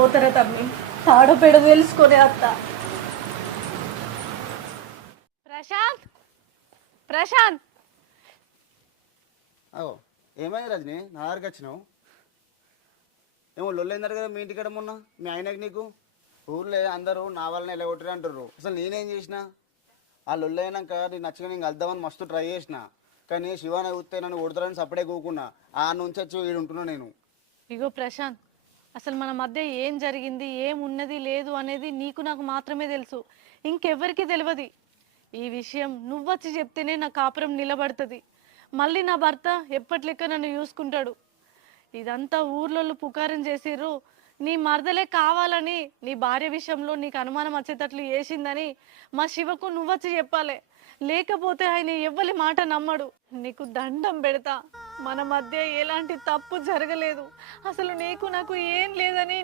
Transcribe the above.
పోతారా తమ్మి? తాడోపేడ తెలుసుకొని అత్త. ప్రశాంత్, ప్రశాంత్, అగో ఏమైంది రజని, నా దగ్గరికి వచ్చినావు? ఏమో లొల్లైందరు కదా మీ ఇంటికాడ మొన్న మీ ఆయనకి నీకు. ఊర్లో అందరూ నా వల్లనే ఎలా కొట్టిరు అంటారు. అసలు నేనేం చేసిన? ఆ లొల్లైనాక నేను నచ్చగా నేను కలుద్దామని మస్తు ట్రై చేసిన, కానీ శివాన చూస్తే నన్ను కొడతారని సపడే కూకున్నా. ఆ నుంచి వచ్చి వీడు ఉంటున్నా నేను. ఇగో ప్రశాంత్, అసలు మన మధ్య ఏం జరిగింది, ఏం ఉన్నది లేదు అనేది నీకు నాకు మాత్రమే తెలుసు, ఇంకెవ్వరికీ తెలియదు. ఈ విషయం నువ్వొచ్చి చెప్తేనే నా కాపురం నిలబడుతుంది. మళ్ళీ నా భర్త ఎప్పటి లెక్క నన్ను చూసుకుంటాడు. ఇదంతా ఊర్లోళ్ళు పుకారం చేసిర్రు. నీ మరదలే కావాలని నీ భార్య విషయంలో నీకు అనుమానం వచ్చేటట్లు చేసిందని మా శివకు నువ్వొచ్చి చెప్పాలి. లేకపోతే ఆయన ఎవ్వరి మాట నమ్మడు. నీకు దండం పెడతా, మన మధ్య ఎలాంటి తప్పు జరగలేదు. అసలు నీకు నాకు ఏం లేదని